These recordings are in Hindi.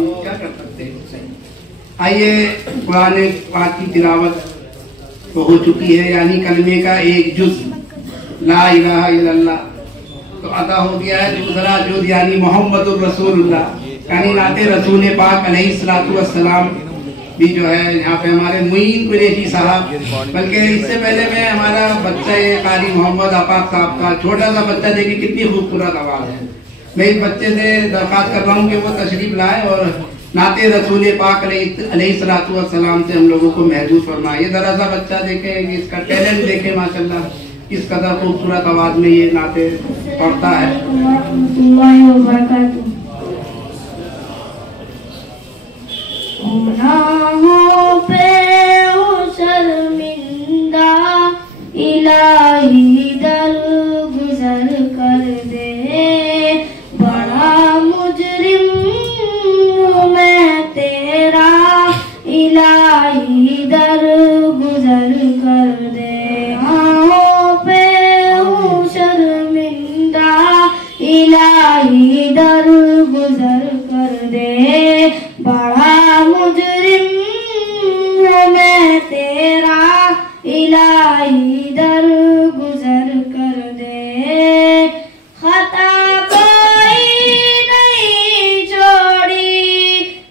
हम क्या कर सकते हैं। आइए, कुरान पाक की तिलावत तो हो चुकी है, यानी कलमे का एक जुज ला इलाहा इल्लल्लाह तो अदा हो गया है। दूसरा जुज यानी मोहम्मदुर रसूलुल्लाह यानी नाते रसूल पाक अलैहिस्सलातु वस्सलाम भी जो है यहाँ पे हमारे मुईन कुरैशी साहब, बल्कि इससे पहले मैं हमारा बच्चा ये कारी मोहम्मद आफाक साहब का छोटा सा बच्चा, देखिए कितनी खूबसूरत आवाज है। मैं इस बच्चे से दरख्वास्त कर रहा हूँ कि वो तशरीफ लाए और नाते रसूल पाक अलैहिस्सलातु वस्सलाम से हम लोगों को महसूस फरमाए। जरा सा बच्चा देखे, इसका टैलेंट देखे, माशाल्लाह इस कदर खूबसूरत आवाज में ये नाते पढ़ता है। गुनाहों पे हो शर्मिंदा, इलाही दर गुजर कर दे। बड़ा मुजरिम हूँ मैं तेरा, इलाही दर गुजर कर दे। गुनाहों पे हूँ शर्मिंदा, इलाही दर गुजर कर दे। बड़ा मुजरिम हूँ मैं तेरा, इलाही दर गुजर कर दे। खता कोई नहीं छोड़ी,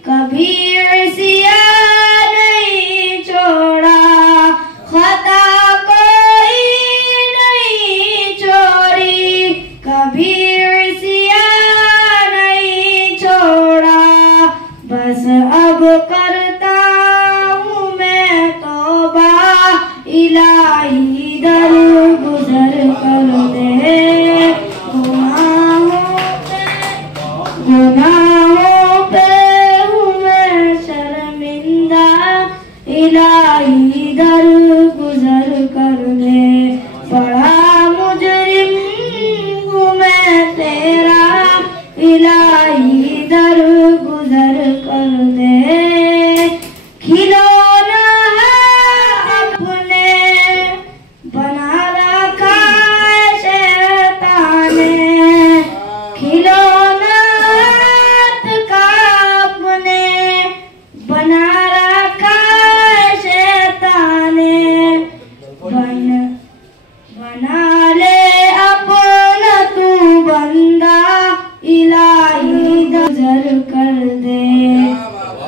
कभी इसिया नहीं छोड़ा। खता कोई नहीं छोड़ी, कभी इसिया नहीं छोड़ा। बस अब करता हूँ मैं तौबा, इलाही दर गुजर कर दे। गुनाहों पे हूँ मैं शर्मिंदा, इलाही दर गुजर कर दे। बड़ा मुजरिम हूँ मैं तेरा, इलाही दर गुजर कर दे। खिलौना है अपने बना रखा है शैतान ने। खिलौना का अपने बना रखा है शैतान ने। बना ले अपना तू बंदा, इलाही गुजर कर दे।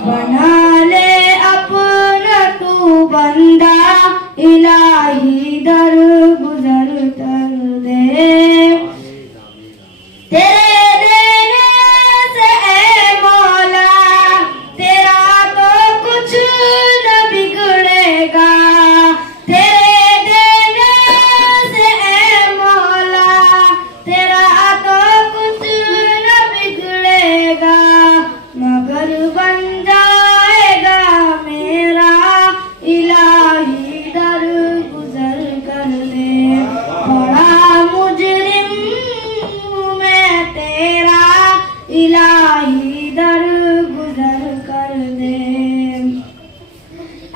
बना ले अपना तू बंदा, इलाही दर गुजर कर दे। तेरे देने से ए मौला, तेरा तो कुछ न बिगड़ेगा। तेरे देने से ए मौला, तेरा तो कुछ न बिगड़ेगा। मगर बन जाएगा मेरा, इलाही दर गुजर कर दे। बड़ा मुजरिम हूँ मैं तेरा, इलाही दर गुजर कर दे।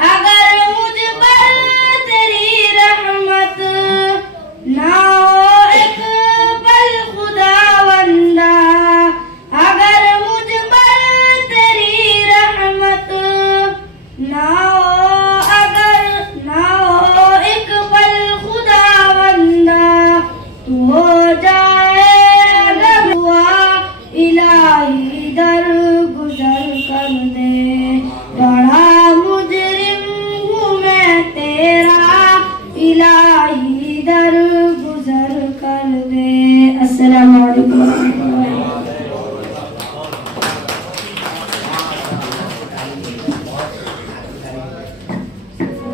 अगर मुझ पर तेरी रहमत ना हो एक पल खुदावंदा, अगर मुझ पर तेरी रहमत ना हो, अगर ना हो एक पल खुदावंदा, तू हो जाए अगर हुआ, इलाही दर गुजर कर दे। बड़ा मुजरिम हूँ मैं तेरा, इलाही दर गुजर कर दे। अस्सलामु अलैकुम।